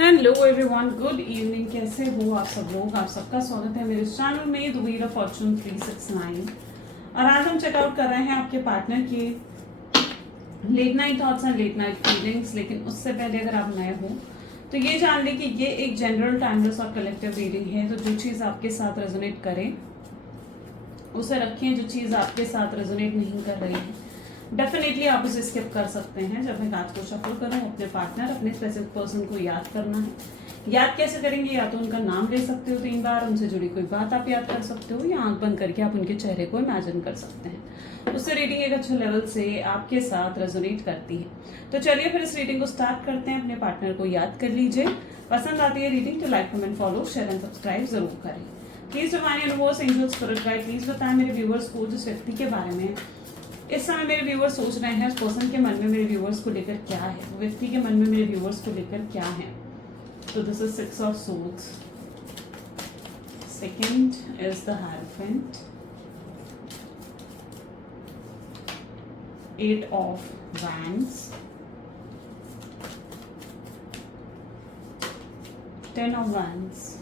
Hello everyone, good evening. कैसे हो आप सब लोग? आप सबका स्वागत है मेरे चैनल में द व्हील ऑफ फॉर्चून 369। और आज हम चेकआउट कर रहे हैं आपके पार्टनर की late night thoughts and late night feelings. लेकिन उससे पहले अगर आप नए हो तो ये जान लें कि ये एक जनरल टाइमलेस और कलेक्टिव रीडिंग है। तो जो चीज़ आपके साथ रेजोनेट करे उसे रखें, जो चीज़ आपके साथ रेजोनेट नहीं कर रही है डेफिनेटली आप उसे स्किप कर सकते हैं। जब मैं कार्ड को शफल करूँ, अपने पार्टनर, अपने स्पेसिफिक पर्सन को याद करना है। याद कैसे करेंगे? या तो उनका नाम ले सकते हो 3 बार, उनसे जुड़ी कोई बात आप याद कर सकते हो, या आंख बंद करके आप उनके चेहरे को इमेजिन कर सकते हैं। उससे रीडिंग एक अच्छे लेवल से आपके साथ रेजोनेट करती है। तो चलिए फिर इस रीडिंग को स्टार्ट करते हैं। अपने पार्टनर को याद कर लीजिए। पसंद आती है रीडिंग तो like, comment, follow, share and subscribe जरूर करें। Please divine universe, angel, spirit guide, please बताएं मेरे व्यूअर्स को जिस व्यक्ति के बारे में इस समय मेरे व्यूअर्स सोच रहे हैं, उस पर्सन के मन में मेरे व्यूअर्स को लेकर क्या है, वो व्यक्ति के मन में मेरे व्यूअर्स को लेकर क्या है। तो this is 6 of swords, second is the hierophant, 8 of wands, 10 of wands,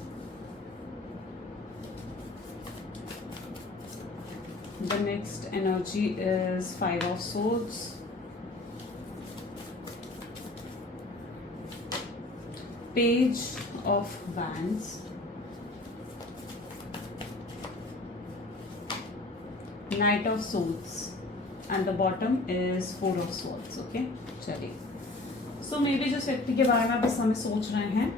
the next energy is 5 of swords, page of wands, knight of swords, and the bottom is 4 of swords. Okay, चलिए। So maybe जिस व्यक्ति के बारे में आप इस समय सोच रहे हैं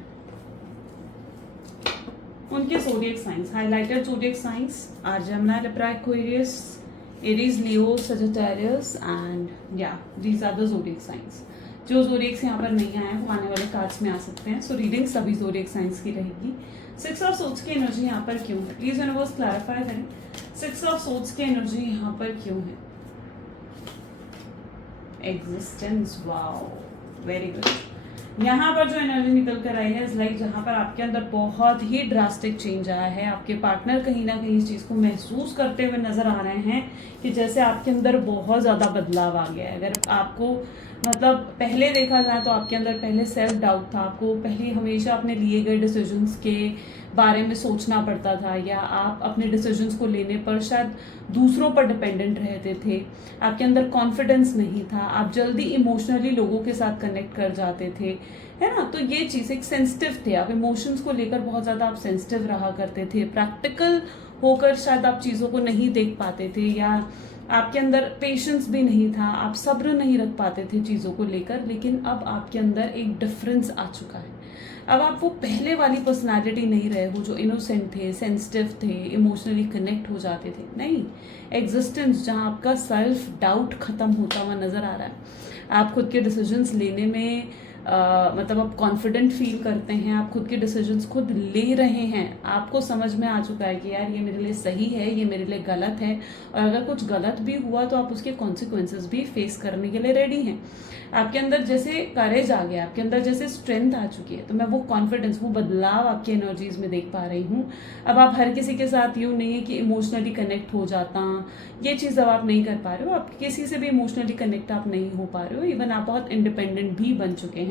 उनके zodiac science, highlighted zodiac science are Gemini, Libra, Aquarius, Aries, Leo, Sagittarius and या these are the zodiac science. जो ज़ोडिएक्स यहाँ पर नहीं आए वो आने वाले कार्ड्स में आ सकते हैं। सो रीडिंग सभी ज़ोडिएक साइंस की रहेगी। 6 ऑफ सोर्ड्स की एनर्जी यहाँ पर क्यों है? प्लीज यूनिवर्स क्लैरिफाई करें, 6 ऑफ सोर्ड्स की एनर्जी यहाँ पर क्यों है? Existence, wow, very good. यहाँ पर जो एनर्जी निकल कर आई है इस लाइक जहाँ पर आपके अंदर बहुत ही ड्रास्टिक चेंज आया है। आपके पार्टनर कहीं ना कहीं इस चीज़ को महसूस करते हुए नजर आ रहे हैं कि जैसे आपके अंदर बहुत ज़्यादा बदलाव आ गया है। अगर आपको मतलब पहले देखा जाए तो आपके अंदर पहले सेल्फ डाउट था, आपको पहले हमेशा अपने लिए गए डिसीजंस के बारे में सोचना पड़ता था, या आप अपने डिसीजंस को लेने पर शायद दूसरों पर डिपेंडेंट रहते थे, आपके अंदर कॉन्फिडेंस नहीं था, आप जल्दी इमोशनली लोगों के साथ कनेक्ट कर जाते थे, है ना। तो ये चीज़ एक सेंसिटिव थे, आप इमोशंस को लेकर बहुत ज़्यादा आप सेंसिटिव रहा करते थे, प्रैक्टिकल होकर शायद आप चीज़ों को नहीं देख पाते थे, या आपके अंदर पेशेंस भी नहीं था, आप सब्र नहीं रख पाते थे चीज़ों को लेकर। लेकिन अब आपके अंदर एक डिफरेंस आ चुका है। अब आप वो पहले वाली पर्सनालिटी नहीं रहे हो जो इनोसेंट थे, सेंसिटिव थे, इमोशनली कनेक्ट हो जाते थे। नहीं, एग्जिस्टेंस जहाँ आपका सेल्फ डाउट खत्म होता हुआ नजर आ रहा है। आप खुद के डिसीजंस लेने में मतलब आप कॉन्फिडेंट फील करते हैं, आप खुद के डिसीजंस खुद ले रहे हैं। आपको समझ में आ चुका है कि यार ये मेरे लिए सही है, ये मेरे लिए गलत है, और अगर कुछ गलत भी हुआ तो आप उसके कॉन्सिक्वेंसेस भी फेस करने के लिए रेडी हैं। आपके अंदर जैसे करेज आ गया, आपके अंदर जैसे स्ट्रेंथ आ चुकी है। तो मैं वो कॉन्फिडेंस, वो बदलाव आपकी एनर्जीज में देख पा रही हूँ। अब आप हर किसी के साथ यूँ नहीं है कि इमोशनली कनेक्ट हो जाता, ये चीज़ अब आप नहीं कर पा रहे हो। आप किसी से भी इमोशनली कनेक्ट आप नहीं हो पा रहे हो। इवन आप बहुत इंडिपेंडेंट भी बन चुके हैं।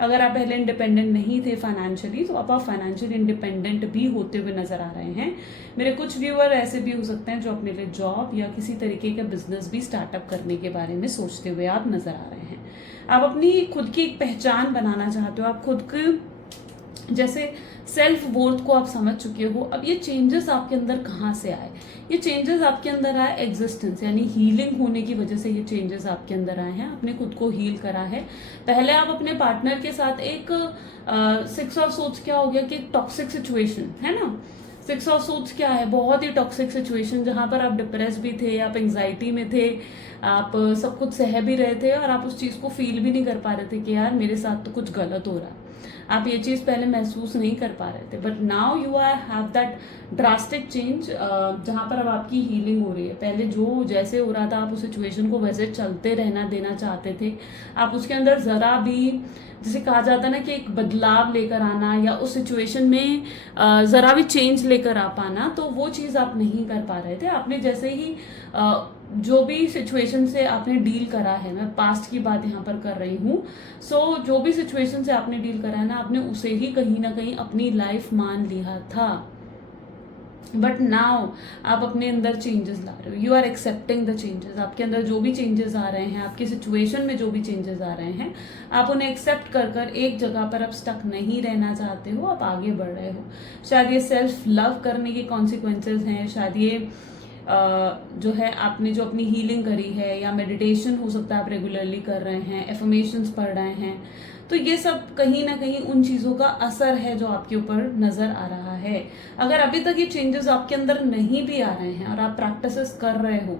अगर आप पहले इंडिपेंडेंट नहीं थे फाइनेंशियली, तो अब आप फाइनेंशियली इंडिपेंडेंट भी होते हुए नजर आ रहे हैं। मेरे कुछ व्यूअर ऐसे भी हो सकते हैं जो अपने लिए जॉब या किसी तरीके का बिजनेस भी स्टार्टअप करने के बारे में सोचते हुए आप नजर आ रहे हैं। आप अपनी खुद की एक पहचान बनाना चाहते हो, आप खुद को जैसे सेल्फ वर्थ को आप समझ चुके हो। अब ये चेंजेस आपके अंदर कहाँ से आए? ये चेंजेस आपके अंदर आए एग्जिस्टेंस यानी हीलिंग होने की वजह से ये चेंजेस आपके अंदर आए हैं। आपने खुद को हील करा है। पहले आप अपने पार्टनर के साथ एक 6 ऑफ सोर्ड्स क्या हो गया कि एक टॉक्सिक सिचुएशन है ना। 6 ऑफ सोर्ड्स क्या है? बहुत ही टॉक्सिक सिचुएशन जहाँ पर आप डिप्रेस भी थे, आप एंग्जाइटी में थे, आप सब कुछ सह भी रहे थे और आप उस चीज़ को फील भी नहीं कर पा रहे थे कि यार मेरे साथ तो कुछ गलत हो रहा है। आप ये चीज़ पहले महसूस नहीं कर पा रहे थे, but now you are have that drastic change जहाँ पर अब आपकी हीलिंग हो रही है। पहले जो जैसे हो रहा था आप उस सिचुएशन को वैसे चलते रहना देना चाहते थे। आप उसके अंदर ज़रा भी, जैसे कहा जाता है ना कि एक बदलाव लेकर आना या उस सिचुएशन में ज़रा भी चेंज लेकर आ पाना, तो वो चीज़ आप नहीं कर पा रहे थे। आपने जैसे ही जो भी सिचुएशन से आपने डील करा है, मैं पास्ट की बात यहाँ पर कर रही हूँ, जो भी सिचुएशन से आपने डील करा है ना, आपने उसे ही कहीं ना कहीं अपनी लाइफ मान लिया था, बट नाउ आप अपने अंदर चेंजेस ला रहे हो, you are accepting the changes. आपके अंदर जो भी चेंजेस आ रहे हैं, आपकी सिचुएशन में जो भी चेंजेस आ रहे हैं, आप उन्हें एक्सेप्ट कर कर एक जगह पर अब स्टक नहीं रहना चाहते हो, आप आगे बढ़ रहे हो। शायद ये सेल्फ लव करने के कॉन्सिक्वेंसेज हैं, शायद ये जो है आपने जो अपनी हीलिंग करी है, या मेडिटेशन हो सकता है आप रेगुलरली कर रहे हैं, एफर्मेशंस पढ़ रहे हैं, तो ये सब कहीं ना कहीं उन चीज़ों का असर है जो आपके ऊपर नज़र आ रहा है। अगर अभी तक ये चेंजेस आपके अंदर नहीं भी आ रहे हैं और आप प्रैक्टिसेस कर रहे हो,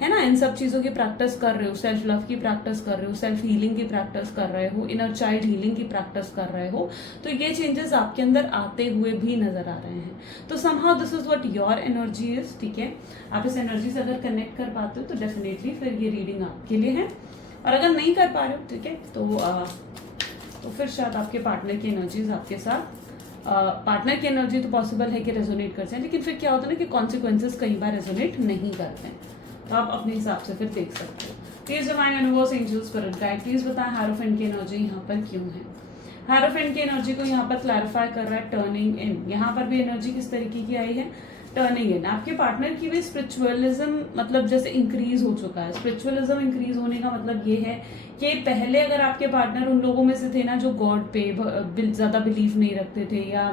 है ना, इन सब चीज़ों की प्रैक्टिस कर रहे हो, सेल्फ लव की प्रैक्टिस कर रहे हो, सेल्फ हीलिंग की प्रैक्टिस कर रहे हो, इनर चाइल्ड हीलिंग की प्रैक्टिस कर रहे हो, तो ये चेंजेस आपके अंदर आते हुए भी नजर आ रहे हैं। तो somehow this is what your energy is, ठीक है। आप इस एनर्जी से अगर कनेक्ट कर पाते हो तो डेफिनेटली फिर ये रीडिंग आपके लिए है, और अगर नहीं कर पा रहे हो, ठीक है, तो फिर शायद आपके पार्टनर की एनर्जीज आपके साथ पार्टनर की एनर्जी तो पॉसिबल है कि रेजोनेट कर जाए, लेकिन फिर क्या होता है ना कि कॉन्सिक्वेंसेस कई बार रेजोनेट नहीं करते हैं, तो आप अपने हिसाब से फिर देख सकते हो। Please divine universe angels spirit guide please बताएं हारोफेंट की एनर्जी यहाँ पर क्यों है। हारोफेंट की एनर्जी को यहाँ पर क्लैरिफाई कर रहा है टर्निंग इन। यहाँ पर भी एनर्जी किस तरीके की आई है, टर्निंग इन। आपके पार्टनर की भी स्पिरिचुअलिज्म मतलब जैसे इंक्रीज हो चुका है। स्पिरिचुअलिज्म इंक्रीज होने का मतलब ये है कि पहले अगर आपके पार्टनर उन लोगों में से थे ना जो गॉड पे ज्यादा बिलीव नहीं रखते थे, या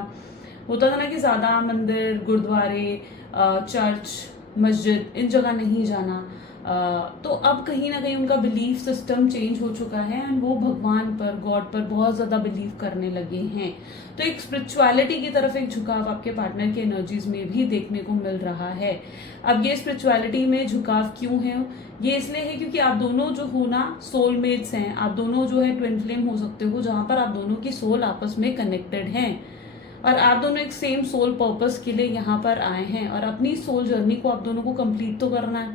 होता था ना कि ज्यादा मंदिर, गुरुद्वारे, चर्च, मस्जिद, इन जगह नहीं जाना, तो अब कहीं ना कहीं उनका बिलीफ सिस्टम चेंज हो चुका है एंड वो भगवान पर, गॉड पर बहुत ज्यादा बिलीव करने लगे हैं। तो एक स्पिरिचुअलिटी की तरफ एक झुकाव आपके पार्टनर की एनर्जीज में भी देखने को मिल रहा है। अब ये स्पिरिचुअलिटी में झुकाव क्यों है, ये इसलिए है क्योंकि आप दोनों जो हो ना सोलमेट्स हैं, आप दोनों जो है ट्विन फ्लेम हो सकते हो, जहां पर आप दोनों की सोल आपस में कनेक्टेड हैं और आप दोनों एक सेम सोल पर्पस के लिए यहाँ पर आए हैं, और अपनी सोल जर्नी को आप दोनों को कंप्लीट तो करना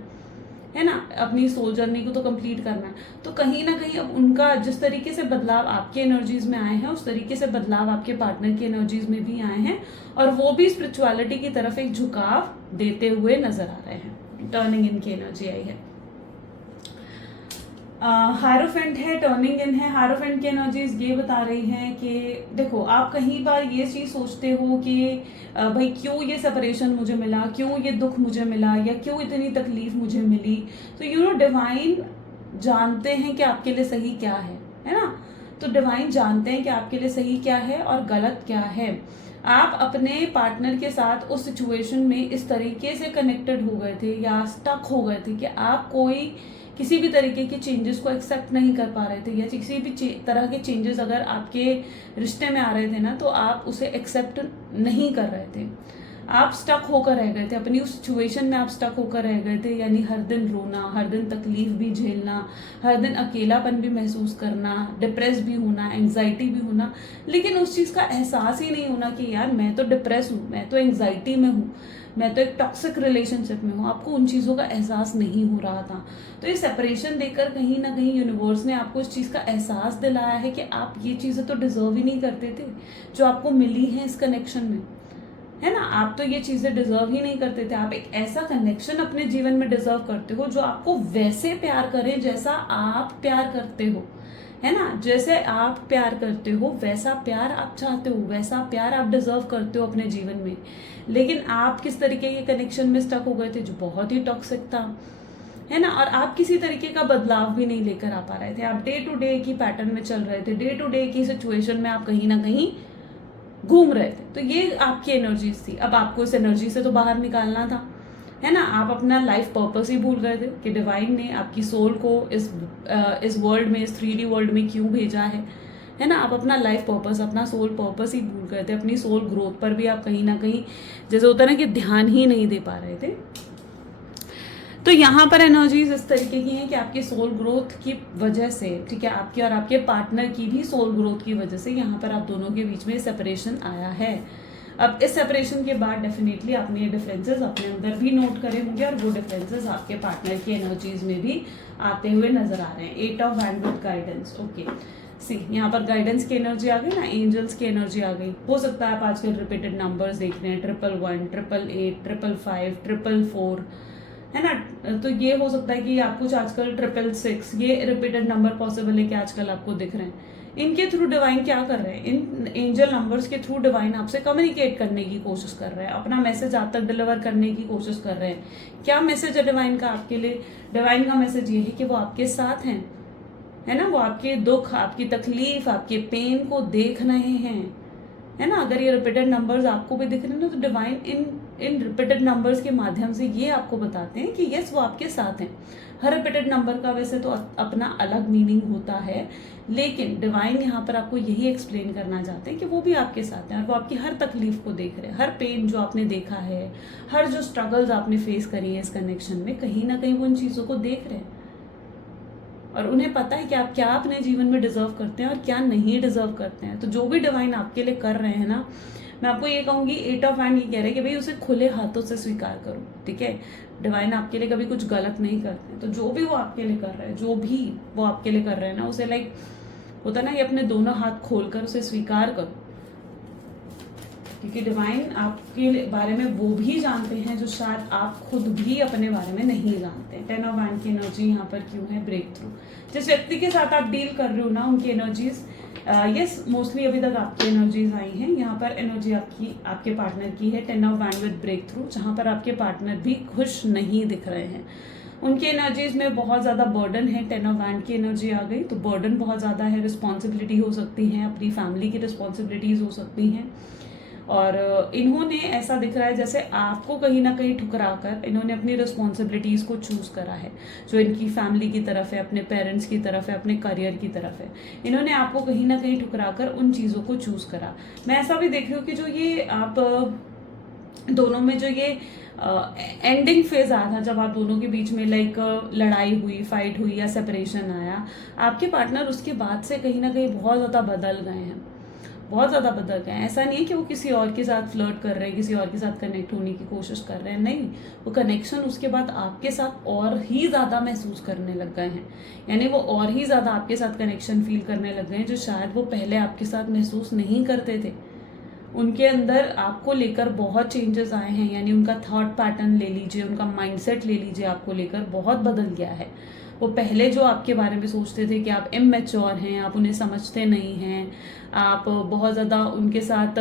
है ना, अपनी सोल जर्नी को तो कंप्लीट करना है। तो कहीं ना कहीं अब उनका जिस तरीके से बदलाव आपके एनर्जीज में आए हैं, उस तरीके से बदलाव आपके पार्टनर की एनर्जीज में भी आए हैं, और वो भी स्पिरिचुअलिटी की तरफ एक झुकाव देते हुए नजर आ रहे हैं। टर्निंग इन की एनर्जी आई है। हायरोफेंट है, टर्निंग इन है। हायरोफेंट की एनर्जीज ये बता रही हैं कि देखो, आप कहीं बार ये चीज सोचते हो कि भाई क्यों ये सेपरेशन मुझे मिला, क्यों ये दुख मुझे मिला, या क्यों इतनी तकलीफ मुझे मिली। तो यू नो डिवाइन जानते हैं कि आपके लिए सही क्या है ना। तो डिवाइन जानते हैं कि आपके लिए सही क्या है और गलत क्या है। आप अपने पार्टनर के साथ उस सिचुएशन में इस तरीके से कनेक्टेड हो गए थे या स्टक हो गए थे कि आप किसी भी तरीके के चेंजेस को एक्सेप्ट नहीं कर पा रहे थे, या किसी भी तरह के चेंजेस अगर आपके रिश्ते में आ रहे थे ना, तो आप उसे एक्सेप्ट नहीं कर रहे थे। आप स्टक होकर रह गए थे, अपनी उस सिचुएशन में आप स्टक होकर रह गए थे, यानी हर दिन रोना, हर दिन तकलीफ भी झेलना, हर दिन अकेलापन भी महसूस करना, डिप्रेस भी होना, एंग्जाइटी भी होना, लेकिन उस चीज़ का एहसास ही नहीं होना कि यार मैं तो डिप्रेस हूँ, मैं तो एंग्जाइटी में हूँ, मैं तो एक टॉक्सिक रिलेशनशिप में हूँ। आपको उन चीज़ों का एहसास नहीं हो रहा था। तो ये सेपरेशन देकर कहीं ना कहीं यूनिवर्स ने आपको इस चीज़ का एहसास दिलाया है कि आप ये चीज़ें तो डिजर्व ही नहीं करते थे जो आपको मिली हैं इस कनेक्शन में, है ना। आप तो ये चीज़ें डिजर्व ही नहीं करते थे। आप एक ऐसा कनेक्शन अपने जीवन में डिजर्व करते हो जो आपको वैसे प्यार करे जैसा आप प्यार करते हो, है ना। जैसे आप प्यार करते हो वैसा प्यार आप चाहते हो, वैसा प्यार आप डिजर्व करते हो अपने जीवन में। लेकिन आप किस तरीके के कनेक्शन में स्टक हो गए थे जो बहुत ही टॉक्सिक था, है ना। और आप किसी तरीके का बदलाव भी नहीं लेकर आ पा रहे थे। आप डे टू डे की पैटर्न में चल रहे थे, डे टू डे की सिचुएशन में आप कहीं ना कहीं घूम रहे थे। तो ये आपकी एनर्जीज थी। अब आपको इस एनर्जी से तो बाहर निकालना था, है ना। आप अपना लाइफ पर्पस ही भूल गए थे कि डिवाइन ने आपकी सोल को इस वर्ल्ड में, इस 3D वर्ल्ड में क्यों भेजा है ना। आप अपना लाइफ पर्पस, अपना सोल पर्पस ही भूल गए थे। अपनी सोल ग्रोथ पर भी आप कहीं ना कहीं जैसे होता है ना कि ध्यान ही नहीं दे पा रहे थे। तो यहाँ पर एनर्जीज इस तरीके की हैं कि आपकी सोल ग्रोथ की वजह से, ठीक है, आपके और आपके पार्टनर की भी सोल ग्रोथ की वजह से यहाँ पर आप दोनों के बीच में सेपरेशन आया है। अब इस सेपरेशन के बाद डेफिनेटली आपने ये डिफरेंसेस अपने अंदर भी नोट करे होंगे, और वो डिफरेंसेस आपके पार्टनर की एनर्जीज में भी आते हुए नजर आ रहे हैं। 8 of wand with guidance, okay. See यहाँ पर गाइडेंस की एनर्जी आ गई ना, एंजल्स की एनर्जी आ गई। हो सकता है आप आजकल रिपीटेड नंबर्स देख रहे हैं, 111, 888, 555, 444, है ना। तो ये हो सकता है कि आप कुछ आजकल 666 ये रिपीटेड नंबर पॉसिबल है कि आजकल आपको दिख रहे हैं। इनके थ्रू डिवाइन क्या कर रहे हैं, इन एंजल नंबर्स के थ्रू डिवाइन आपसे कम्युनिकेट करने की कोशिश कर रहे हैं, अपना मैसेज आप तक डिलीवर करने की कोशिश कर रहे हैं। क्या मैसेज है डिवाइन का आपके लिए? डिवाइन का मैसेज ये है कि वो आपके साथ हैं, है ना। वो आपके दुख, आपकी तकलीफ, आपके पेन को देख रहे हैं, है ना। अगर ये रिपीटेड नंबर्स आपको भी दिख रहे हैं ना, तो डिवाइन इन रिपीटेड नंबर्स के माध्यम से ये आपको बताते हैं कि यस वो आपके साथ हैं। हर रिपीटेड नंबर का वैसे तो अपना अलग मीनिंग होता है, लेकिन डिवाइन यहाँ पर आपको यही एक्सप्लेन करना चाहते हैं कि वो भी आपके साथ हैं और वो आपकी हर तकलीफ को देख रहे हैं। हर पेन जो आपने देखा है, हर जो स्ट्रगल्स आपने फेस करी है इस कनेक्शन में, कहीं ना कहीं वो उन चीज़ों को देख रहे हैं और उन्हें पता है कि आप क्या अपने जीवन में डिजर्व करते हैं और क्या नहीं डिजर्व करते हैं। तो जो भी डिवाइन आपके लिए कर रहे हैं ना, मैं आपको ये कहूंगी 8 ऑफ हैंड ये कह रहे हैं कि भाई उसे खुले हाथों से स्वीकार करो, ठीक है। डिवाइन आपके लिए कभी कुछ गलत नहीं करते हैं, तो जो भी वो आपके लिए कर रहे हैं, जो भी वो आपके लिए कर रहे हैं ना, उसे लाइक होता ना, ये अपने दोनों हाथ खोलकर उसे स्वीकार करो, क्योंकि डिवाइन आपके बारे में वो भी जानते हैं जो शायद आप खुद भी अपने बारे में नहीं जानते। 10 ऑफ हैंड की एनर्जी यहाँ पर क्यों है? Breakthrough. जिस व्यक्ति के साथ आप डील कर रहे हो ना, उनकी एनर्जीज यस मोस्टली अभी तक आपकी एनर्जीज आई हैं। यहाँ पर एनर्जी आपके पार्टनर की है 10 of hand with breakthrough, जहाँ पर आपके पार्टनर भी खुश नहीं दिख रहे हैं। उनकी एनर्जीज में बहुत ज़्यादा बर्डन है। 10 ऑफ हैंड की एनर्जी आ गई तो बर्डन बहुत ज़्यादा है, रिस्पॉन्सिबिलिटी हो सकती है, अपनी फैमिली की रिस्पॉन्सिबिलिटीज हो सकती हैं। और इन्होंने ऐसा दिख रहा है जैसे आपको कहीं ना कहीं ठुकरा कर इन्होंने अपनी रिस्पॉन्सिबिलिटीज़ को चूज करा है, जो इनकी फैमिली की तरफ है, अपने पेरेंट्स की तरफ है, अपने करियर की तरफ है। इन्होंने आपको कहीं ना कहीं ठुकरा कर उन चीज़ों को चूज करा। मैं ऐसा भी देख रही हूँ कि जो ये आप दोनों में जो ये एंडिंग फेज आया था, जब आप दोनों के बीच में लाइक लड़ाई हुई, फाइट हुई या सेपरेशन आया, आपके पार्टनर उसके बाद से कहीं ना कहीं बहुत ज़्यादा बदल गए हैं, बहुत ज़्यादा बदल गए हैं। ऐसा नहीं है कि वो किसी और के साथ फ्लर्ट कर रहे हैं, किसी और के साथ कनेक्ट होने की कोशिश कर रहे हैं, नहीं। वो कनेक्शन उसके बाद आपके साथ और ही ज़्यादा महसूस करने लग गए हैं, यानी वो और ही ज़्यादा आपके साथ कनेक्शन फील करने लग गए हैं, जो शायद वो पहले आपके साथ महसूस नहीं करते थे। उनके अंदर आपको लेकर बहुत चेंजेस आए हैं, यानी उनका थॉट पैटर्न ले लीजिए, उनका माइंडसेट ले लीजिए, आपको लेकर बहुत बदल गया है। वो पहले जो आपके बारे में सोचते थे कि आप इमैच्योर हैं, आप उन्हें समझते नहीं हैं, आप बहुत ज़्यादा उनके साथ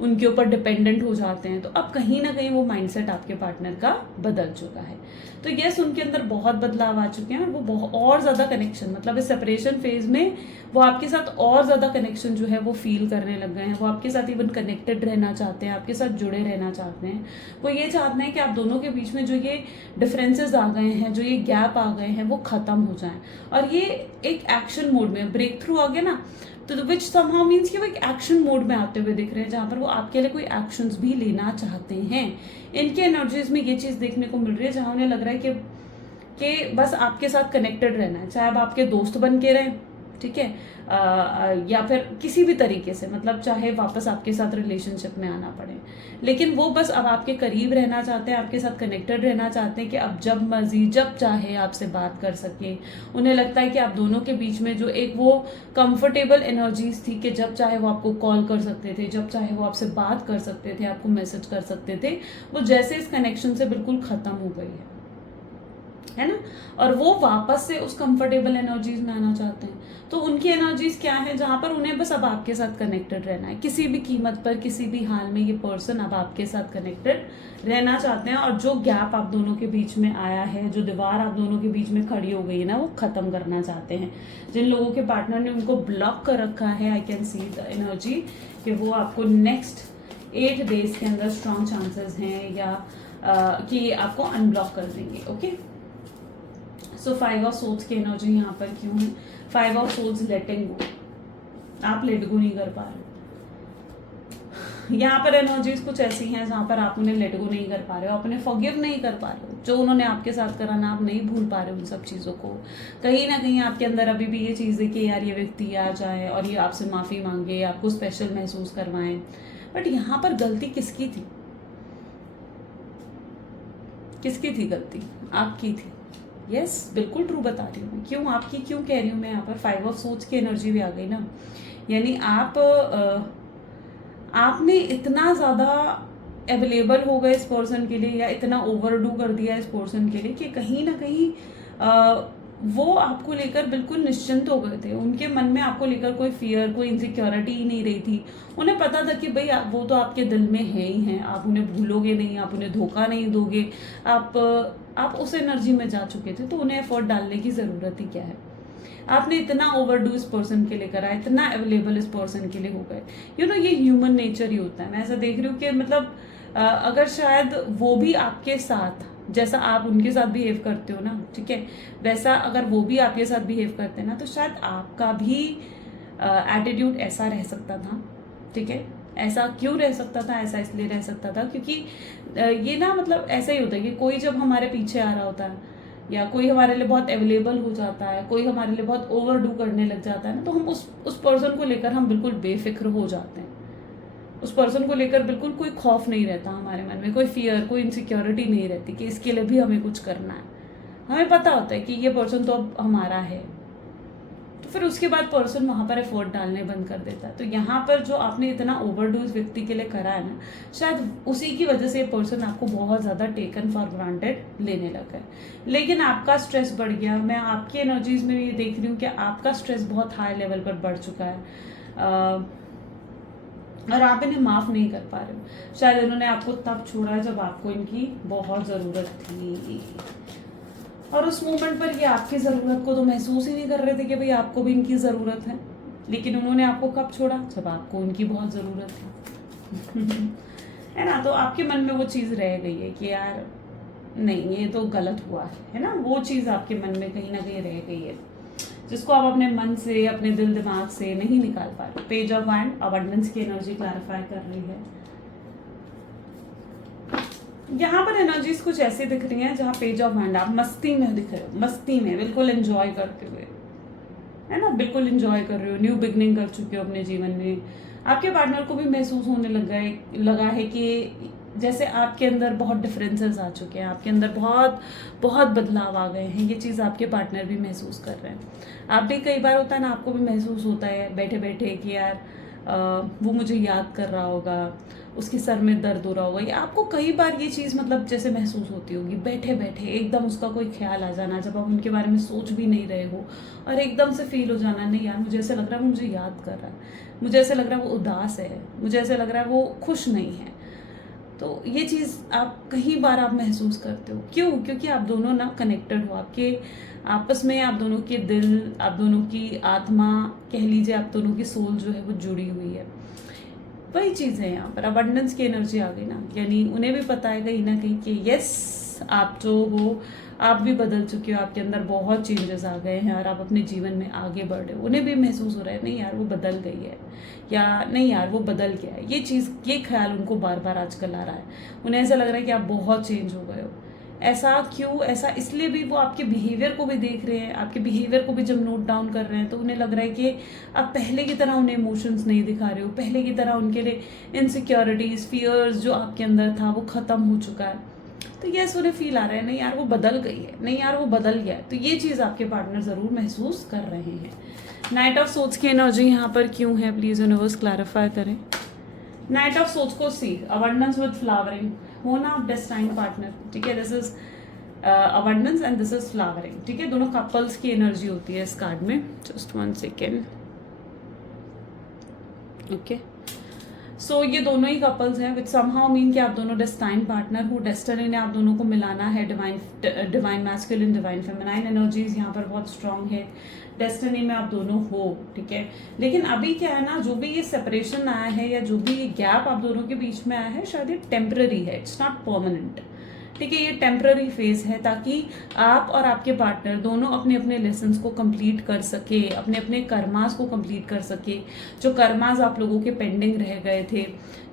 उनके ऊपर डिपेंडेंट हो जाते हैं, तो अब कहीं ना कहीं वो माइंडसेट आपके पार्टनर का बदल चुका है। तो यस, उनके अंदर बहुत बदलाव आ चुके हैं और वो बहुत और ज़्यादा कनेक्शन, मतलब इस सेपरेशन फेज में वो आपके साथ और ज़्यादा कनेक्शन जो है वो फील करने लग गए हैं। वो आपके साथ इवन कनेक्टेड रहना चाहते हैं, आपके साथ जुड़े रहना चाहते हैं। वो ये चाहते हैं कि आप दोनों के बीच में जो ये डिफरेंसेस आ गए हैं, जो ये गैप आ गए हैं, वो खत्म हो जाएं। और ये एक एक्शन मोड में ब्रेक थ्रू आ गया ना, तो विच समहाउ मीन्स कि वो एक एक्शन मोड में आते हुए दिख रहे हैं, जहाँ पर वो आपके लिए कोई एक्शंस भी लेना चाहते हैं। इनके एनर्जीज में ये चीज़ देखने को मिल रही है, जहाँ उन्हें लग रहा है कि बस आपके साथ कनेक्टेड रहना है, चाहे आप आपके दोस्त बन के रहें, ठीक है, या फिर किसी भी तरीके से, मतलब चाहे वापस आपके साथ रिलेशनशिप में आना पड़े, लेकिन वो बस अब आपके करीब रहना चाहते हैं, आपके साथ कनेक्टेड रहना चाहते हैं कि अब जब मर्जी जब चाहे आपसे बात कर सके। उन्हें लगता है कि आप दोनों के बीच में जो एक वो कंफर्टेबल एनर्जीज थी कि जब चाहे वो आपको कॉल कर सकते थे, जब चाहे वो आपसे बात कर सकते थे, आपको मैसेज कर सकते थे, वो जैसे इस कनेक्शन से बिल्कुल खत्म हो गई है ना। और वो वापस से उस कंफर्टेबल एनर्जीज में आना चाहते हैं। तो उनकी एनर्जीज क्या है, जहां पर उन्हें बस अब आपके साथ कनेक्टेड रहना है, किसी भी कीमत पर, किसी भी हाल में ये पर्सन अब आपके साथ कनेक्टेड रहना चाहते हैं। और जो गैप आप दोनों के बीच में आया है, जो दीवार आप दोनों के बीच में खड़ी हो गई है ना, वो खत्म करना चाहते हैं। जिन लोगों के पार्टनर ने उनको ब्लॉक कर रखा है, I can see the energy कि वो आपको नेक्स्ट 8 डेज के अंदर स्ट्रॉन्ग चांसेस हैं या कि आपको अनब्लॉक कर देंगे। ओके, सो 5 ऑफ सोल्स की एनर्जी यहाँ पर क्यों है? 5 ऑफ सोल्स लेटिंग गो, आप लेट गो नहीं कर पा रहे। यहाँ पर एनर्जीज कुछ ऐसी हैं जहाँ पर आप उन्हें लेट गो नहीं कर पा रहे हो, अपने फॉरगिव नहीं कर पा रहे हो, जो उन्होंने आपके साथ करा ना, आप नहीं भूल पा रहे हो उन सब चीज़ों को। कहीं ना कहीं आपके अंदर अभी भी ये चीज़ है कि यार ये व्यक्ति आ जाए और ये आपसे माफ़ी मांगे, आपको स्पेशल महसूस करवाएं, बट यहाँ पर गलती किसकी थी? किसकी थी गलती? आपकी थी। यस, बिल्कुल ट्रू बता रही हूँ मैं। क्यों आपकी क्यों कह रही हूँ मैं? यहाँ पर 5 ऑफ सोल्स की एनर्जी भी आ गई ना, यानी आपने इतना ज़्यादा अवेलेबल हो गए इस पर्सन के लिए, या इतना ओवरडू कर दिया इस पर्सन के लिए कि कहीं ना कहीं वो आपको लेकर बिल्कुल निश्चिंत हो गए थे। उनके मन में आपको लेकर कोई फियर, कोई इनसिक्योरिटी ही नहीं रही थी। उन्हें पता था कि भाई वो तो आपके दिल में है ही हैं, आप उन्हें भूलोगे नहीं, आप उन्हें धोखा नहीं दोगे, आप उस एनर्जी में जा चुके थे, तो उन्हें एफर्ट डालने की ज़रूरत ही क्या है। आपने इतना ओवरडू इस पर्सन के लिए करा, इतना अवेलेबल इस पर्सन के लिए हो गए। ये ह्यूमन नेचर ही होता है। मैं ऐसा देख रही हूँ कि मतलब अगर शायद वो भी आपके साथ, जैसा आप उनके साथ बिहेव करते हो ना, ठीक है, वैसा अगर वो भी आपके साथ बिहेव करते हैं ना, तो शायद आपका भी एटीट्यूड ऐसा रह सकता था। ठीक है, ऐसा क्यों रह सकता था? ऐसा इसलिए रह सकता था क्योंकि ये ना मतलब ऐसा ही होता है कि कोई जब हमारे पीछे आ रहा होता है, या कोई हमारे लिए बहुत अवेलेबल हो जाता है, कोई हमारे लिए बहुत ओवरडू करने लग जाता है ना, तो हम उस पर्सन को लेकर हम बिल्कुल बेफिक्र हो जाते हैं। उस पर्सन को लेकर बिल्कुल कोई खौफ नहीं रहता हमारे मन में, कोई फियर, कोई इनसिक्योरिटी नहीं रहती कि इसके लिए भी हमें कुछ करना है। हमें पता होता है कि ये पर्सन तो अब हमारा है, तो फिर उसके बाद पर्सन वहाँ पर एफर्ट डालने बंद कर देता है। तो यहाँ पर जो आपने इतना ओवरडू इस व्यक्ति के लिए करा है ना, शायद उसी की वजह से ये पर्सन आपको बहुत ज़्यादा टेकन फॉर ग्रांटेड लेने लगा है। लेकिन आपका स्ट्रेस बढ़ गया। मैं आपकी एनर्जीज में ये देख रही हूँ कि आपका स्ट्रेस बहुत हाई लेवल पर बढ़ चुका है, और आप इन्हें माफ़ नहीं कर पा रहे हो। शायद इन्होंने आपको तब छोड़ा जब आपको इनकी बहुत ज़रूरत थी, और उस मोमेंट पर ये आपकी ज़रूरत को तो महसूस ही नहीं कर रहे थे कि भाई आपको भी इनकी ज़रूरत है। लेकिन उन्होंने आपको कब छोड़ा? जब आपको उनकी बहुत ज़रूरत थी। है ना? तो आपके मन में वो चीज़ रह गई है कि यार नहीं, ये तो गलत हुआ है ना? वो चीज़ आपके मन में कहीं ना कहीं रह गई है, जिसको आप अपने मन से, अपने दिल दिमाग से नहीं निकाल पा रहे। पेज ऑफ वैंड अबंडेंस की एनर्जी क्लैरिफाई कर रही है। यहाँ पर एनर्जीज कुछ ऐसे दिख रही हैं जहाँ पेज ऑफ वैंड आप मस्ती में दिख रहे हो, मस्ती में बिल्कुल एंजॉय करते हुए, है ना, बिल्कुल एंजॉय कर रहे हो, न्यू बिगनिंग कर चुके हो अपने जीवन में। आपके पार्टनर को भी महसूस होने लगा है कि जैसे आपके अंदर बहुत डिफरेंसेस आ चुके हैं, आपके अंदर बहुत बहुत बदलाव आ गए हैं। ये चीज़ आपके पार्टनर भी महसूस कर रहे हैं। आप भी, कई बार होता है ना, आपको भी महसूस होता है बैठे बैठे कि यार वो मुझे याद कर रहा होगा, उसके सर में दर्द हो रहा होगा, या आपको कई बार ये चीज़ मतलब जैसे महसूस होती होगी बैठे बैठे एकदम उसका कोई ख्याल आ जाना, जब आप उनके बारे में सोच भी नहीं रहे हो, और एकदम से फील हो जाना, नहीं यार मुझे ऐसा लग रहा है वो मुझे याद कर रहा है, मुझे ऐसा लग रहा है वो उदास है, मुझे ऐसा लग रहा है वो खुश नहीं है। तो ये चीज़ आप कई बार आप महसूस करते हो। क्यों? क्योंकि आप दोनों ना कनेक्टेड हो, आपके आपस में आप दोनों के दिल, आप दोनों की आत्मा, कह लीजिए आप दोनों की सोल जो है वो जुड़ी हुई है। वही चीज़ है यहाँ पर, अबंडेंस की एनर्जी आ गई ना, यानी उन्हें भी पता है कहीं ना कहीं कि यस, आप जो हो आप भी बदल चुके हो, आपके अंदर बहुत चेंजेस आ गए हैं और आप अपने जीवन में आगे बढ़ रहे हो। उन्हें भी महसूस हो रहा है नहीं यार वो बदल गई है, या नहीं यार वो बदल गया है। ये चीज़, ये ख्याल उनको बार बार आजकल आ रहा है। उन्हें ऐसा लग रहा है कि आप बहुत चेंज हो गए हो। ऐसा क्यों? ऐसा इसलिए भी वो आपके बिहेवियर को भी देख रहे हैं, आपके बिहेवियर को भी जब नोट डाउन कर रहे हैं तो उन्हें लग रहा है कि आप पहले की तरह उन्हें इमोशंस नहीं दिखा रहे हो, पहले की तरह उनके लिए इनसिक्योरिटीज, फियर्स जो आपके अंदर था वो ख़त्म हो चुका है। तो यस, उन्हें फील आ रहा है नहीं यार वो बदल गई है, नहीं यार वो बदल गया है। तो ये चीज़ आपके पार्टनर ज़रूर महसूस कर रहे हैं। नाइट ऑफ सोच की एनर्जी यहाँ पर क्यों है? प्लीज़ यूनिवर्स क्लैरिफाई करें। नाइट ऑफ सोच को सी अबंडेंस विद फ्लावरिंग, होना डेस्टाइन पार्टनर, ठीक है, this is abundance and this is flowering, ठीक है, दोनों कपल्स की एनर्जी होती है इस कार्ड में। Just 1 second, okay. सो ये दोनों ही कपल्स हैं, विच समहाउ मीन कि आप दोनों डेस्टाइन पार्टनर हो। डेस्टिनी ने आप दोनों को मिलाना है, divine masculine, divine feminine energies यहाँ पर बहुत स्ट्रांग है। डेस्टिनी में आप दोनों हो, ठीक है। लेकिन अभी क्या है ना, जो भी ये सेपरेशन आया है या जो भी ये गैप आप दोनों के बीच में आया है, शायद ये टेम्पररी है, इट्स नॉट परमानेंट, ठीक है। ये टेम्पररी फेज है ताकि आप और आपके पार्टनर दोनों अपने अपने लेसन्स को कंप्लीट कर सके, अपने अपने कर्मास को कंप्लीट कर सके, जो कर्मास आप लोगों के पेंडिंग रह गए थे,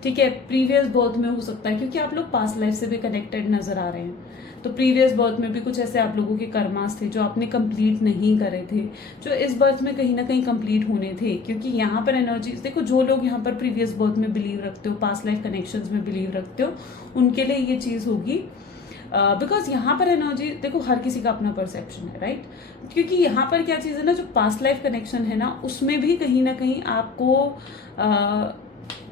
ठीक है। प्रीवियस बर्थ में हो सकता है, क्योंकि आप लोग पास्ट लाइफ से भी कनेक्टेड नजर आ रहे हैं, तो प्रीवियस बर्थ में भी कुछ ऐसे आप लोगों के कर्मास थे जो आपने कंप्लीट नहीं करे थे, जो इस बर्थ में कहीं ना कहीं कंप्लीट होने थे। क्योंकि यहाँ पर एनर्जीज देखो, जो लोग यहाँ पर प्रीवियस बर्थ में बिलीव रखते हो, पास्ट लाइफ कनेक्शंस में बिलीव रखते हो, उनके लिए ये चीज़ होगी। बिकॉज यहाँ पर एनर्जी देखो, हर किसी का अपना परसेप्शन है, राइट। क्योंकि यहाँ पर क्या चीज़ है ना, जो पास्ट लाइफ कनेक्शन है ना, उसमें भी कहीं ना कहीं आपको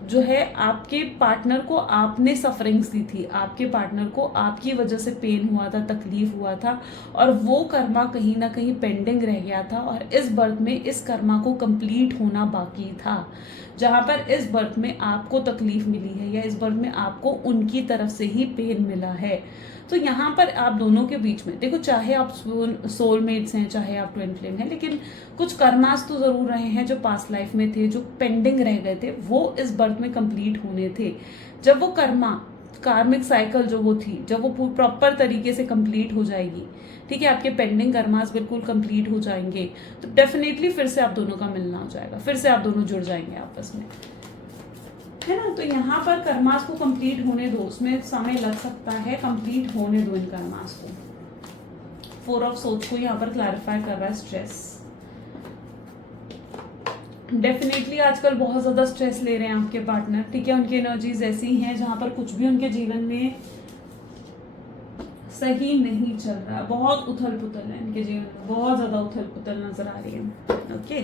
जो है आपके पार्टनर को आपने सफरिंग्स दी थी, आपके पार्टनर को आपकी वजह से पेन हुआ था, तकलीफ हुआ था, और वो कर्मा कहीं ना कहीं पेंडिंग रह गया था, और इस बर्थ में इस कर्मा को कंप्लीट होना बाकी था। जहां पर इस बर्थ में आपको तकलीफ मिली है या इस बर्थ में आपको उनकी तरफ से ही पेन मिला है, तो यहाँ पर आप दोनों के बीच में देखो, चाहे आप सोलमेट्स हैं, चाहे आप ट्विन फ्लेम हैं, लेकिन कुछ कर्मास तो जरूर रहे हैं जो पास्ट लाइफ में थे, जो पेंडिंग रह गए थे, वो इस बर्थ में कंप्लीट होने थे। जब वो कर्मा कार्मिक साइकिल जो वो थी, जब वो प्रॉपर तरीके से कंप्लीट हो जाएगी, ठीक है, आपके पेंडिंग कर्मास बिल्कुल कंप्लीट हो जाएंगे, तो डेफिनेटली फिर से आप दोनों का मिलना हो जाएगा, फिर से आप दोनों जुड़ जाएंगे आपस में, है ना। तो यहाँ पर कर्मास को कंप्लीट होने दो, उसमें समय लग सकता है, कंप्लीट होने दो इन कर्मास को। 4 ऑफ सोच को यहाँ पर क्लैरिफाई कर रहा है स्ट्रेस। डेफिनेटली आजकल बहुत ज्यादा स्ट्रेस ले रहे हैं आपके पार्टनर, ठीक है, उनकी एनर्जीज ऐसी हैं जहां पर कुछ भी उनके जीवन में सही नहीं चल रहा, बहुत उथल पुथल है इनके जीवन में, बहुत ज्यादा उथल पुथल नजर आ रही है। ओके,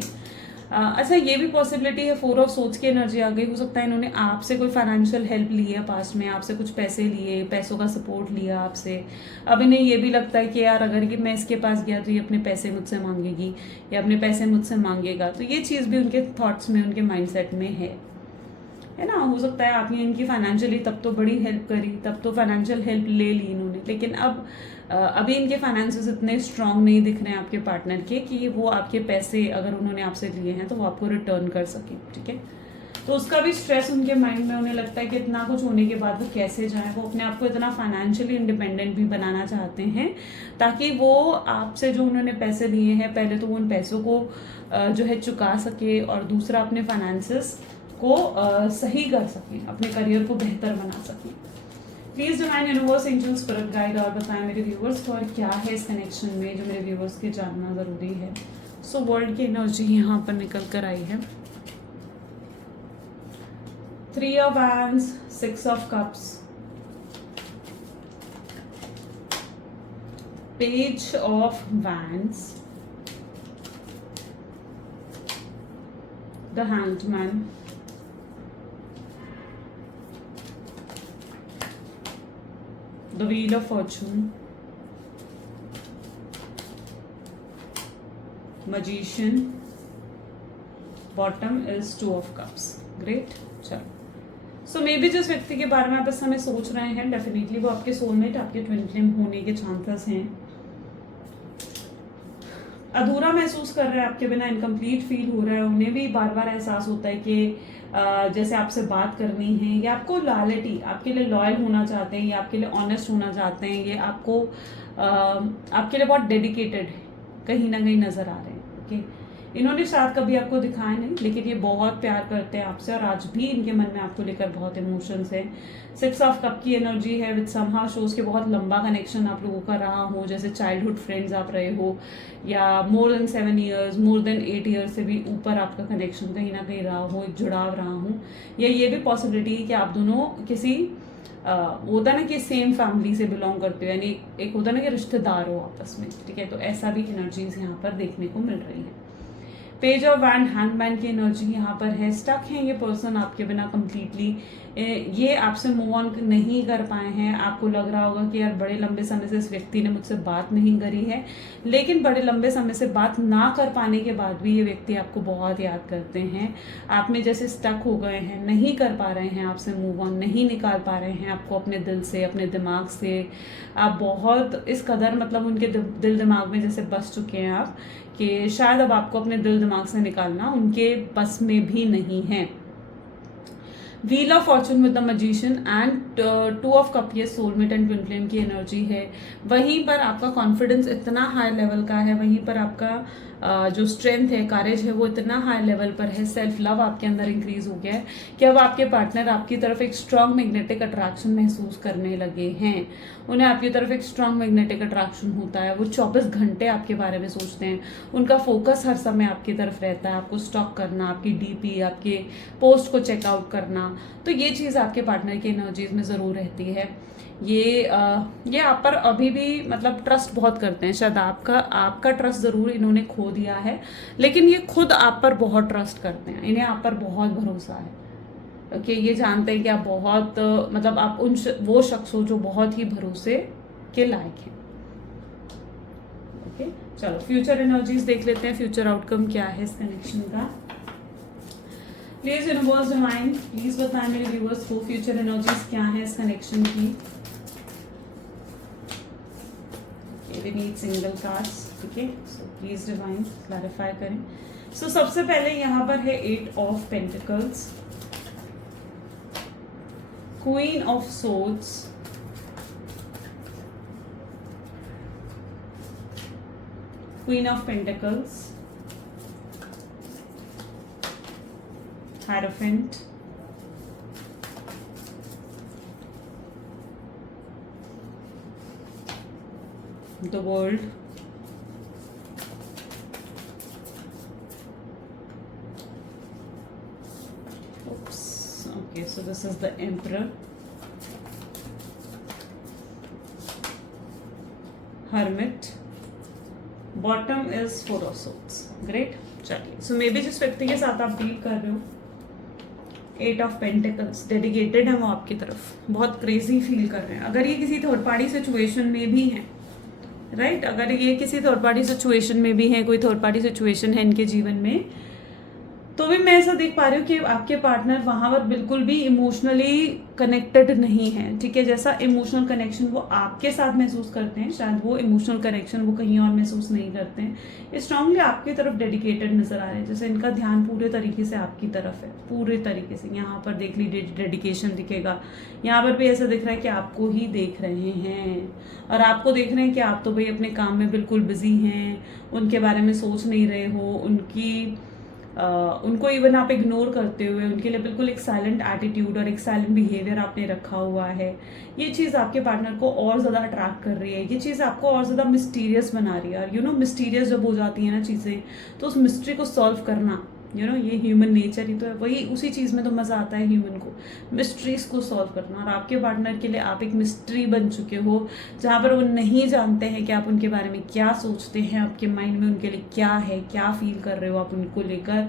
अच्छा, ये भी पॉसिबिलिटी है 4 ऑफ सोच की एनर्जी आ गई, हो सकता है इन्होंने आपसे कोई फाइनेंशियल हेल्प ली है पास्ट में, आपसे कुछ पैसे लिए, पैसों का सपोर्ट लिया आपसे। अब इन्हें ये भी लगता है कि यार अगर कि मैं इसके पास गया तो ये अपने पैसे मुझसे मांगेगी या अपने पैसे मुझसे मांगेगा, तो ये चीज़ भी उनके थॉट्स में, उनके माइंडसेट में है ना। हो सकता है आपने इनकी फाइनेंशियली तब तो बड़ी हेल्प करी, तब तो फाइनेंशियल हेल्प ले ली इन्होंने, लेकिन अब अभी इनके फाइनेंसेस इतने स्ट्रांग नहीं दिख रहे हैं आपके पार्टनर के कि वो आपके पैसे अगर उन्होंने आपसे लिए हैं तो वो आपको रिटर्न कर सके, ठीक है। तो उसका भी स्ट्रेस उनके माइंड में, उन्हें लगता है कि इतना कुछ होने के बाद वो कैसे जाए, वो अपने आप को इतना फाइनेंशियली इंडिपेंडेंट भी बनाना चाहते हैं ताकि वो आपसे जो उन्होंने पैसे लिए हैं, पहले तो वो उन पैसों को जो है चुका सके, और दूसरा अपने फाइनेंसेस को सही कर सकें, अपने करियर को बेहतर बना सकें। Please divine universe, angel, spirit guide और बताएं मेरे व्यूवर्स को और क्या है इस कनेक्शन में जो मेरे व्यूवर्स के जानना जरूरी है। सो वर्ल्ड की एनर्जी यहाँ पर निकल कर आई है, 3 of wands, 6 of cups, page of wands, the handman, the wheel of fortune, magician, bottom is 2 of cups. Great, चलो। सो मे बी जिस व्यक्ति के बारे में आप इस समय सोच रहे हैं, डेफिनेटली वो आपके सोलमेट, आपके ट्विन फ्लेम होने के चांसेस हैं। अधूरा महसूस कर रहे हैं आपके बिना, इनकम्प्लीट फील हो रहा है, उन्हें भी बार बार एहसास होता है कि जैसे आपसे बात करनी है, या आपको लॉयल्टी, आपके लिए लॉयल होना चाहते हैं, या आपके लिए ऑनेस्ट होना चाहते हैं, ये आपको आपके लिए बहुत डेडिकेटेड है, कहीं ना कहीं नजर आ रहे हैं। ओके, इन्होंने शायद कभी आपको दिखाया नहीं, लेकिन ये बहुत प्यार करते हैं आपसे, और आज भी इनके मन में आपको लेकर बहुत इमोशंस है। 6 ऑफ कप की एनर्जी है, विद समहाउ शोज के बहुत लंबा कनेक्शन आप लोगों का रहा हो, जैसे चाइल्डहुड फ्रेंड्स आप रहे हो, या more than 7 years, more than 8 years से भी ऊपर आपका कनेक्शन कहीं ना कहीं रहा हो, एक जुड़ाव रहा हो, या ये भी पॉसिबिलिटी है कि आप दोनों किसी होता ना कि सेम फैमिली से बिलोंग करते हो, यानी एक होता ना कि रिश्तेदार हो आपस में, ठीक है। तो ऐसा भी एनर्जीज यहाँ पर देखने को मिल रही है। पेज ऑफ वैंड, हैंडमैन की एनर्जी यहाँ पर है, स्टक है ये पर्सन आपके बिना कम्प्लीटली, ये आपसे मूव ऑन नहीं कर पाए हैं। आपको लग रहा होगा कि यार बड़े लंबे समय से इस व्यक्ति ने मुझसे बात नहीं करी है, लेकिन बड़े लंबे समय से बात ना कर पाने के बाद भी ये व्यक्ति आपको बहुत याद करते हैं, आप में जैसे स्टक हो गए हैं, नहीं कर पा रहे हैं आपसे मूव ऑन, नहीं निकाल पा रहे हैं आपको अपने दिल से, अपने दिमाग से। आप बहुत इस कदर मतलब उनके दिल दिमाग में जैसे बस चुके हैं आप, कि शायद अब आपको अपने दिल दिमाग से निकालना उनके बस में भी नहीं है। Wheel of Fortune with the magician and 2 of cup, ये सोलमेट एंड ट्विन फ्लेम की एनर्जी है। वहीं पर आपका कॉन्फिडेंस इतना हाई लेवल का है, वहीं पर आपका जो स्ट्रेंथ है, करेज है, वो इतना हाई लेवल पर है, सेल्फ लव आपके अंदर इंक्रीज हो गया है कि अब आपके पार्टनर आपकी तरफ एक स्ट्रांग मैग्नेटिक अट्रैक्शन महसूस करने लगे हैं। उन्हें आपकी तरफ एक स्ट्रांग मैग्नेटिक अट्रैक्शन होता है, वो 24 घंटे आपके बारे में सोचते हैं, उनका फोकस हर समय आपकी तरफ रहता है, आपको स्टॉक करना, आपकी डीपी, आपके पोस्ट को चेकआउट करना। तो ये चीज़ आपके पार्टनर की एनर्जीज में ज़रूर रहती है। ये आप पर अभी भी मतलब ट्रस्ट बहुत करते हैं, शायद आपका ट्रस्ट ज़रूर इन्होंने खो दिया है, लेकिन ये खुद आप पर बहुत ट्रस्ट करते हैं, इन्हें आप पर बहुत भरोसा है, ओके ये जानते हैं कि आप बहुत मतलब आप वो शख्स हो जो बहुत ही भरोसे के लायक हैं। ओके चलो फ्यूचर एनर्जीज देख लेते हैं, फ्यूचर आउटकम क्या है इस कनेक्शन का। प्लीज यूनिवर्स डिवाइन प्लीज बताएं मेरे व्यूअर्स को फ्यूचर एनर्जीज क्या है इस कनेक्शन की। वी नीड सिंगल कार्ड्स, ठीक है, सो प्लीज डिवाइन क्लैरिफाई करें। सो सबसे पहले यहाँ पर है 8 of pentacles, queen of swords, queen of pentacles, Hierophant, the World, oops, okay, so this is the Emperor, Hermit, bottom is 4 of Swords, great। चलिए सो may be जिस व्यक्ति के साथ आप डील कर रहे हो 8 ऑफ पेंटिकल्स, डेडिकेटेड है वो आपकी तरफ, बहुत क्रेजी फील कर रहे हैं। अगर ये किसी थर्ड पार्टी सिचुएशन में भी है, राइट, अगर ये किसी थर्ड पार्टी सिचुएशन में भी है, कोई थर्ड पार्टी सिचुएशन है इनके जीवन में, तो भी मैं ऐसा देख पा रही हूँ कि आपके पार्टनर वहां पर बिल्कुल भी इमोशनली कनेक्टेड नहीं है, ठीक है। जैसा इमोशनल कनेक्शन वो आपके साथ महसूस करते हैं, शायद वो इमोशनल कनेक्शन वो कहीं और महसूस नहीं करते हैं। ये स्ट्रांगली आपकी तरफ डेडिकेटेड नजर आ रहे हैं, जैसे इनका ध्यान पूरे तरीके से आपकी तरफ है, पूरे तरीके से। यहाँ पर देख लीजिए डेडिकेशन दिखेगा, यहाँ पर भी ऐसा दिख रहा है कि आपको ही देख रहे हैं, और आपको देख रहे हैं कि आप तो भाई अपने काम में बिल्कुल बिजी हैं, उनके बारे में सोच नहीं रहे हो, उनको इवन आप इग्नोर करते हुए उनके लिए बिल्कुल एक साइलेंट एटीट्यूड और एक साइलेंट बिहेवियर आपने रखा हुआ है। ये चीज़ आपके पार्टनर को और ज़्यादा अट्रैक्ट कर रही है, ये चीज़ आपको और ज़्यादा मिस्टीरियस बना रही है। और यू नो मिस्टीरियस जब हो जाती है ना चीज़ें, तो उस मिस्ट्री को सॉल्व करना, यू नो ये ह्यूमन नेचर ही तो है, वही उसी चीज़ में तो मज़ा आता है ह्यूमन को, मिस्ट्रीज को सॉल्व करना। और आपके पार्टनर के लिए आप एक मिस्ट्री बन चुके हो, जहाँ पर वो नहीं जानते हैं कि आप उनके बारे में क्या सोचते हैं, आपके माइंड में उनके लिए क्या है, क्या फील कर रहे हो आप उनको लेकर,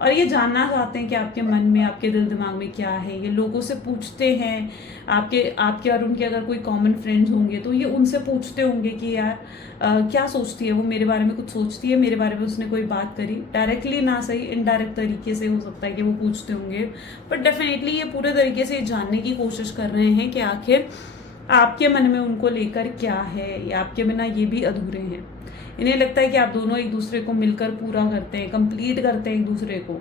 और ये जानना चाहते हैं कि आपके मन में, आपके दिल दिमाग में क्या है। ये लोगों से पूछते हैं, आपके और उनके अगर कोई कॉमन फ्रेंड्स होंगे तो ये उनसे पूछते होंगे कि यार क्या सोचती है वो, मेरे बारे में कुछ सोचती है, मेरे बारे में उसने कोई बात करी, डायरेक्टली ना सही इनडायरेक्ट तरीके से हो सकता है कि वो पूछते होंगे, बट डेफिनेटली ये पूरे तरीके से जानने की कोशिश कर रहे हैं कि आखिर आपके मन में उनको लेकर क्या है, या आपके बिना ये भी अधूरे हैं। इन्हें लगता है कि आप दोनों एक दूसरे को मिलकर पूरा करते हैं, कंप्लीट करते हैं एक दूसरे को।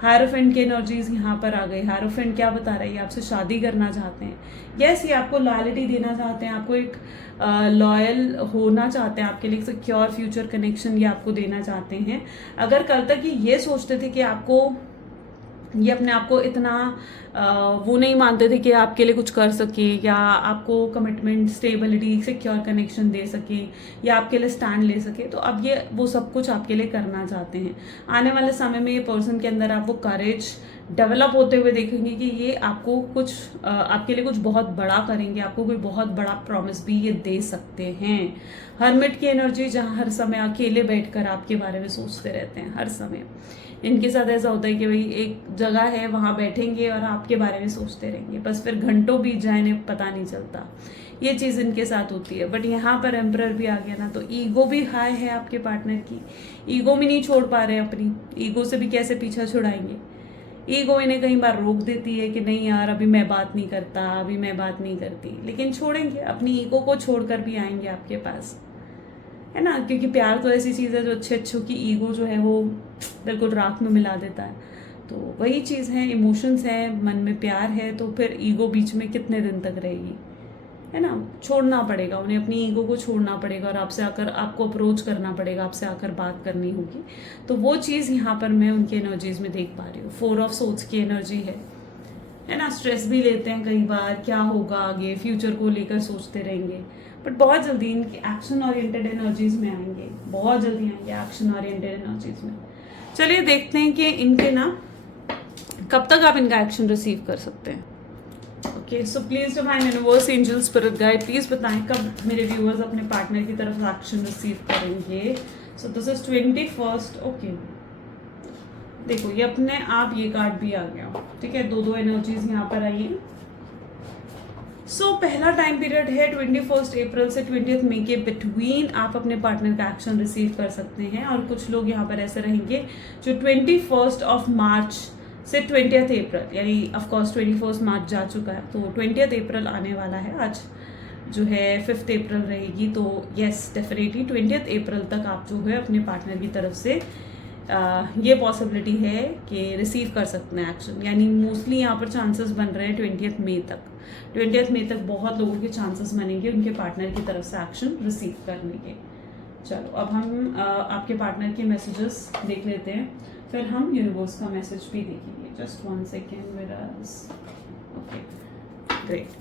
हायरोफेंट की एनर्जीज यहाँ पर आ गई। हायरोफेंट क्या बता रहा है, ये आपसे शादी करना चाहते हैं, यस, ये आपको लॉयल्टी देना चाहते हैं, आपको एक लॉयल होना चाहते हैं, आपके लिए सिक्योर फ्यूचर कनेक्शन ये आपको देना चाहते हैं। अगर कल तक ये सोचते थे कि आपको, ये अपने आप को इतना वो नहीं मानते थे कि आपके लिए कुछ कर सके, या आपको कमिटमेंट, स्टेबिलिटी, सिक्योर कनेक्शन दे सके, या आपके लिए स्टैंड ले सके, तो अब ये वो सब कुछ आपके लिए करना चाहते हैं। आने वाले समय में ये पर्सन के अंदर आप वो करेज डेवलप होते हुए देखेंगे कि ये आपको कुछ आपके लिए कुछ बहुत बड़ा करेंगे, आपको कोई बहुत बड़ा प्रॉमिस भी ये दे सकते हैं। हर्मिट की एनर्जी, जहाँ हर समय अकेले बैठकर आपके बारे में सोचते रहते हैं, हर समय इनके साथ ऐसा होता है कि भाई एक जगह है, वहाँ बैठेंगे और आपके बारे में सोचते रहेंगे, बस फिर घंटों बीत जाए इन्हें पता नहीं चलता, ये चीज़ इनके साथ होती है। बट यहाँ पर एम्परर भी आ गया ना, तो ईगो भी हाई है आपके पार्टनर की, ईगो भी नहीं छोड़ पा रहे, अपनी ईगो से भी कैसे पीछा छुड़ाएंगे। ईगो इन्हें कई बार रोक देती है कि नहीं यार अभी मैं बात नहीं करता, अभी मैं बात नहीं करती, लेकिन छोड़ेंगे, अपनी ईगो को छोड़कर भी आएंगे आपके पास, है ना, क्योंकि प्यार तो ऐसी चीज़ है जो अच्छों की ईगो जो है वो बिल्कुल राख में मिला देता है। तो वही चीज़ है, इमोशंस है, मन में प्यार है, तो फिर ईगो बीच में कितने दिन तक रहेगी, है ना। छोड़ना पड़ेगा उन्हें, अपनी ईगो को छोड़ना पड़ेगा, और आपसे आकर आपको अप्रोच करना पड़ेगा, आपसे आकर बात करनी होगी। तो वो चीज़ यहाँ पर मैं उनकी एनर्जीज में देख पा रही हूँ। 4 ऑफ सोर्ड्स की एनर्जी है ना, स्ट्रेस भी लेते हैं कई बार, क्या होगा आगे, फ्यूचर को लेकर सोचते रहेंगे, बट बहुत जल्दी इनकी एक्शन ओरिएंटेड एनर्जीज में आएंगे, बहुत जल्दी आएंगे एक्शन ओरिएंटेड एनर्जीज में। चलिए देखते हैं कि इनके ना कब तक आप इनका एक्शन रिसीव कर सकते हैं। Okay, so please divine universe, angel, spirit guide, please बताएं कब मेरे व्यूअर्स अपने पार्टनर की तरफ एक्शन रिसीव करेंगे। So this is 21st, okay, देखो ये अपने आप ये कार्ड भी आ गया, ठीक है, दो एनर्जीज यहाँ पर आई हैं। सो पहला टाइम पीरियड है 21 अप्रैल से 20 मई के बिटवीन आप अपने पार्टनर का एक्शन रिसीव कर सकते हैं। और कुछ लोग यहाँ पर ऐसे रहेंगे जो 21 मार्च से 20 अप्रैल, यानी ऑफकोर्स 21 मार्च जा चुका है, तो 20 अप्रैल आने वाला है। आज जो है 5 अप्रैल रहेगी, तो येस डेफिनेटली 20 अप्रैल तक आप जो है अपने पार्टनर की तरफ से ये पॉसिबिलिटी है कि रिसीव कर सकते हैं एक्शन। यानी मोस्टली यहाँ पर चांसेस बन रहे हैं 20 मई तक। 20 मई तक बहुत लोगों के चांसेस बनेंगे उनके पार्टनर की तरफ से एक्शन रिसीव करने के। चलो अब हम आपके पार्टनर के मैसेजेस देख लेते हैं, फिर हम यूनिवर्स का मैसेज भी देखेंगे। Just 1 second Viraj. Okay great.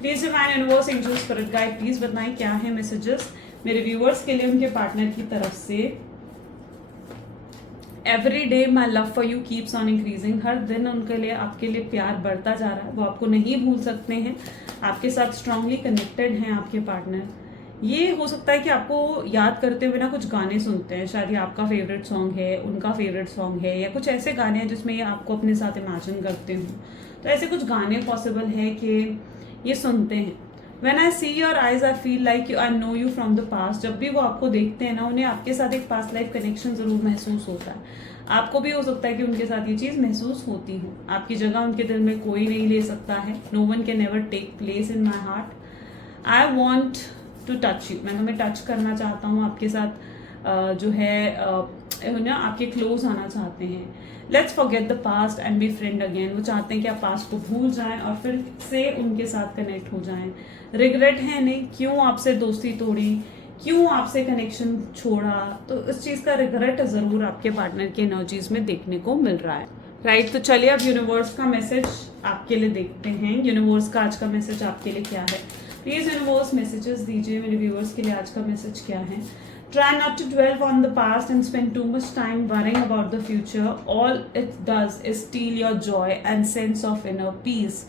Please divine universe angel spirit guide please बताएं क्या है मैसेजेस मेरे व्यूअर्स के लिए उनके पार्टनर की तरफ से। Every day my love for you keeps on increasing. हर दिन उनके लिए आपके लिए प्यार बढ़ता जा रहा है, वो आपको नहीं भूल सकते हैं, आपके साथ स्ट्रांगली कनेक्टेड हैं आपके पार्टनर। ये हो सकता है कि आपको याद करते हुए ना कुछ गाने सुनते हैं, शायद ये आपका फेवरेट सॉन्ग है, उनका फेवरेट सॉन्ग है, या कुछ ऐसे गाने हैं जिसमें ये आपको अपने साथ इमेजिन करते हो। तो ऐसे कुछ गाने पॉसिबल है कि ये सुनते हैं। When I see your eyes, I feel like I know you from the past। जब भी वो आपको देखते हैं ना, उन्हें आपके साथ एक पास्ट लाइफ कनेक्शन जरूर महसूस होता है। आपको भी हो सकता है कि उनके साथ ये चीज़ महसूस होती हो। आपकी जगह उनके दिल में कोई नहीं ले सकता है। No one can ever take place in my heart। I want to touch you। मैं तुम्हें टच करना चाहता हूँ, आपके साथ जो है ना आपके क्लोज आना चाहते हैं। Let's forget the past and be friend again. वो चाहते हैं कि आप पास्ट को भूल जाएं और फिर से उनके साथ कनेक्ट हो जाएं। रिग्रेट है नहीं, क्यों आपसे दोस्ती तोड़ी, क्यों आपसे कनेक्शन छोड़ा, तो इस चीज़ का रिग्रेट ज़रूर आपके पार्टनर की एनर्जीज में देखने को मिल रहा है। राइट, तो चलिए अब यूनिवर्स का मैसेज आपके लिए देखते हैं। यूनिवर्स का आज का मैसेज आपके लिए क्या है। प्लीज यूनिवर्स मैसेजेस दीजिए मेरे व्यूअर्स के लिए। आज का मैसेज क्या है। Try not to dwell on the past and spend too much time worrying about the future. All it does is steal your joy and sense of inner peace.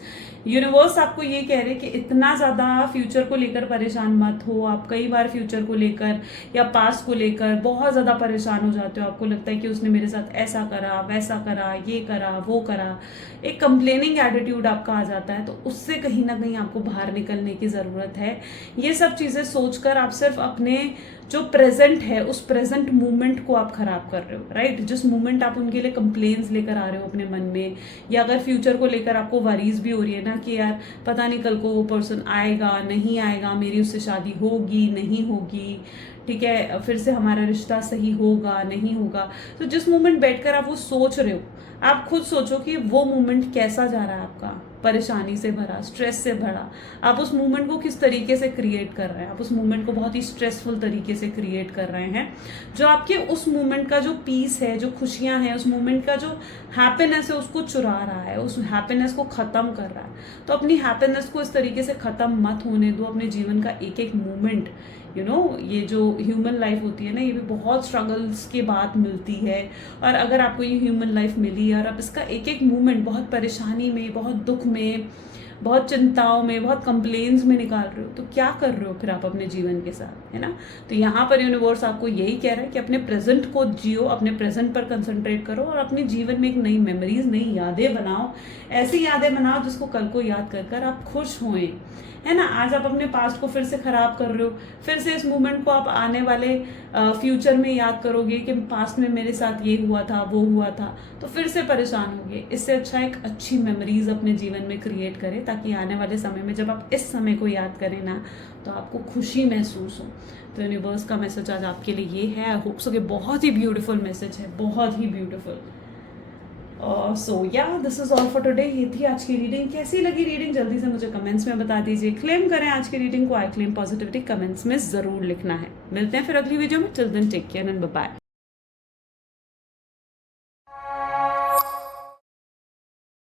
Universe आपको ये कह रहे हैं कि इतना ज़्यादा फ्यूचर को लेकर परेशान मत हो। आप कई बार फ्यूचर को लेकर या पास्ट को लेकर बहुत ज़्यादा परेशान हो जाते हो। आपको लगता है कि उसने मेरे साथ ऐसा करा, वैसा करा, ये करा, वो करा। एक कंप्लेनिंग एटीट्यूड आपका आ जाता है, तो उससे कहीं ना कहीं आपको बाहर निकलने की ज़रूरत है। ये सब चीज़ें सोचकर आप सिर्फ अपने जो प्रेजेंट है उस प्रेजेंट मोमेंट को आप खराब कर रहे हो। राइट, जिस मोमेंट आप उनके लिए कंप्लेन्स लेकर आ रहे हो अपने मन में, या अगर फ्यूचर को लेकर आपको वरीज भी हो रही है ना कि यार पता नहीं कल को वो पर्सन आएगा नहीं आएगा, मेरी उससे शादी होगी नहीं होगी, ठीक है, फिर से हमारा रिश्ता सही होगा नहीं होगा। तो जिस मोमेंट बैठकर आप वो सोच रहे हो, आप खुद सोचो कि वो मोमेंट कैसा जा रहा है आपका, परेशानी से भरा, स्ट्रेस से भरा। आप उस मोमेंट को किस तरीके से क्रिएट कर रहे हैं। आप उस मोमेंट को बहुत ही स्ट्रेसफुल तरीके से क्रिएट कर रहे हैं, जो आपके उस मोमेंट का जो पीस है, जो खुशियां हैं, उस मोमेंट का जो हैप्पीनेस है उसको चुरा रहा है, उस हैप्पीनेस को ख़त्म कर रहा है। तो अपनी हैप्पीनेस को इस तरीके से ख़त्म मत होने दो। अपने जीवन का एक एक मोमेंट, ये जो ह्यूमन लाइफ होती है ना, ये भी बहुत स्ट्रगल्स के बाद मिलती है। और अगर आपको ये ह्यूमन लाइफ मिली और आप इसका एक एक मोमेंट बहुत परेशानी में, बहुत दुख में, बहुत चिंताओं में, बहुत कंप्लेन्स में निकाल रहे हो, तो क्या कर रहे हो फिर आप अपने जीवन के साथ, है ना। तो यहाँ पर यूनिवर्स आपको यही कह रहा है कि अपने प्रेजेंट को जियो, अपने प्रेजेंट पर कंसंट्रेट करो और अपने जीवन में एक नई मेमोरीज, नई यादें बनाओ। ऐसी यादें बनाओ जिसको कल को याद कर आप खुश होएं, है ना। आज आप अपने पास्ट को फिर से खराब कर रहे हो, फिर से इस मोमेंट को आप आने वाले फ्यूचर में याद करोगे कि पास्ट में मेरे साथ ये हुआ था, वो हुआ था, तो फिर से परेशान होगे। इससे अच्छा एक अच्छी मेमोरीज अपने जीवन में क्रिएट करें, ताकि आने वाले समय में जब आप इस समय को याद करें ना, तो आपको खुशी महसूस हो। तो यूनिवर्स का मैसेज आज आपके लिए ये है। आई होप सो कि बहुत ही ब्यूटीफुल मैसेज है, बहुत ही ब्यूटीफुल। सो या this is all for today. ये थी आज की रीडिंग। कैसी लगी रीडिंग जल्दी से मुझे कमेंट्स में बता दीजिए। क्लेम करें आज की रीडिंग को। आई क्लेम पॉजिटिविटी कमेंट्स में जरूर लिखना है। मिलते हैं फिर अगली वीडियो में। Till then take care and bye bye.